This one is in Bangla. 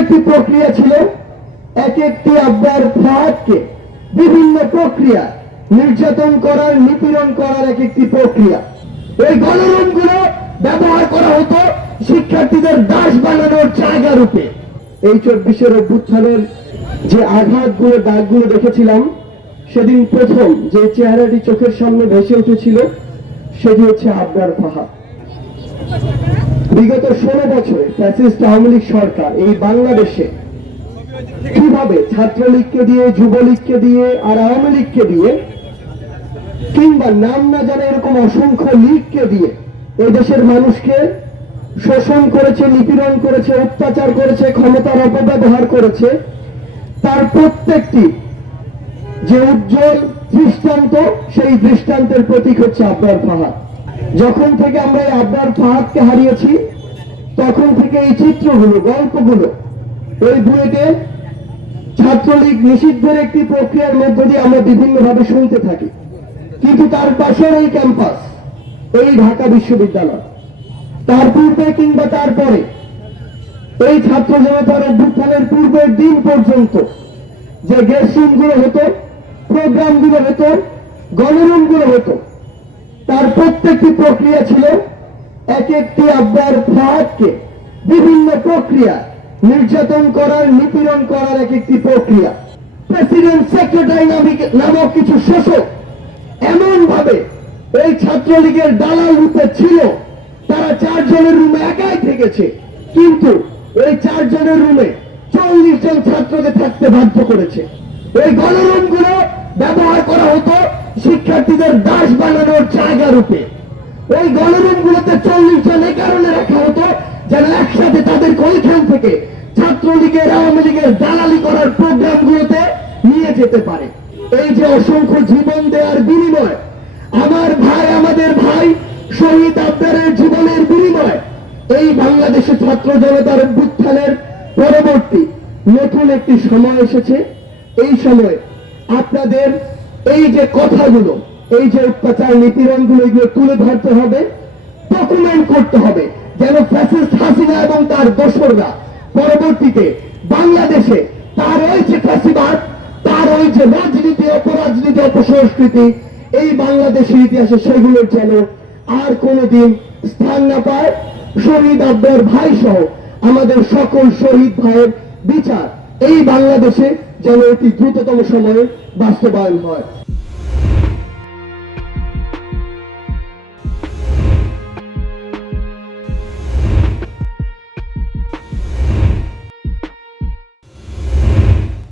প্রত্যেকটি প্রক্রিয়া ছিল এক একটি আব্বার ফাহাদকে বিভিন্ন প্রক্রিয়া নির্যাতন করার, নিপীড়ন করার এক একটি প্রক্রিয়া। এই গণরুমগুলো ব্যবহার করা হতো শিক্ষার্থীদের দাস বানানোর জায়গা রূপে। এই 24-এর অভ্যুত্থানের যে আঘাতগুলো, দাগগুলো দেখেছিলাম, সেদিন প্রথম যে চেহারাটি চোখের সামনে ভেসে উঠেছিল সেটি হচ্ছে আবরার ফাহাদ। বিগত 16 বছরে ফ্যাসিস্ট আওয়ামী লীগ সরকার এই বাংলাদেশে কিভাবে ছাত্রলীগকে দিয়ে, যুবলীগকে দিয়ে আর আওয়ামী লীগকে দিয়ে, কিংবা নাম না জানে এরকম অসংখ্য লীগকে দিয়ে এই দেশের মানুষকে শোষণ করেছে, নিপীড়ন করেছে, অত্যাচার করেছে, ক্ষমতার অপব্যবহার করেছে, তার প্রত্যেকটি যে উজ্জ্বল দৃষ্টান্ত, সেই দৃষ্টান্তের প্রতীক হচ্ছে আবরার ফাহাদ। যখন থেকে আমরা এই আবরার ফাহাদকে হারিয়েছি, তখন থেকে এই চিত্রগুলো, গল্পগুলো ওই বুয়েটে ছাত্রলীগ নিষিদ্ধের একটি প্রক্রিয়ার মধ্য দিয়ে আমরা বিভিন্নভাবে শুনতে থাকি। কিন্তু তার পাশের এই ক্যাম্পাস, এই ঢাকা বিশ্ববিদ্যালয়, তার পূর্বে কিংবা তারপরে এই ছাত্র জনতার অভ্যুত্থানের পূর্বের দিন পর্যন্ত যে গেস্ট রুমগুলো হতো, প্রোগ্রামগুলো হতো, গণরুমগুলো হতো, তার প্রত্যেকটি প্রক্রিয়া ছিল এক একটি আব্বার ফাহাদকে বিভিন্ন প্রক্রিয়া নির্যাতন করার, নিপীড়ন করার এক একটি প্রক্রিয়া। প্রেসিডেন্ট সেক্রেটারি নামক কিছু শোষক এমন ভাবে এই ছাত্রলীগের দালাল রূপে ছিল, তারা 4 জনের রুমে একাই থেকেছে, কিন্তু এই 4 জনের রুমে 40 জন ছাত্রকে থাকতে বাধ্য করেছে। এই গণরুমগুলো ব্যবহার করা হতো শিক্ষার্থীদের দাস বানানোর জায়গা রূপে। ওই গণরুমগুলোতে 40 জন এই কারণে রাখা হতো যেন একসাথে তাদের ওইখান থেকে ছাত্রলীগের, আওয়ামী লীগের দালালি করার প্রোগ্রামগুলোতে নিয়ে যেতে পারে। এই যে অসংখ্য জীবন দেওয়ার বিনিময়, আমার ভাই, আমাদের ভাই শহীদ আবরারের জীবনের বিনিময়, এই বাংলাদেশে ছাত্র জনতার অভ্যুত্থানের পরবর্তী নতুন একটি সময় এসেছে। এই সময় আপনাদের এই যে কথাগুলো, এই যে অত্যাচার, নিপীড়নগুলো, এগুলো তুলে ধরতে হবে, ডকুমেন্ট করতে হবে, যেন ফ্যাসিস্ট হাসিনা এবং তার দোসররা পরবর্তীতে বাংলাদেশে তার ওই যে ফ্যাসিবাদ, তার ওই যে রাজনীতি, অপরাজনীতি, অপসংস্কৃতি এই বাংলাদেশের ইতিহাসে সেগুলোর যেন আর কোনোদিন স্থান না পায়। শহীদ আবরার ভাই সহ আমাদের সকল শহীদ ভাইয়ের বিচার এই বাংলাদেশে যেন অতি দ্রুততম সময়ে বাস্তবায়ন হয়।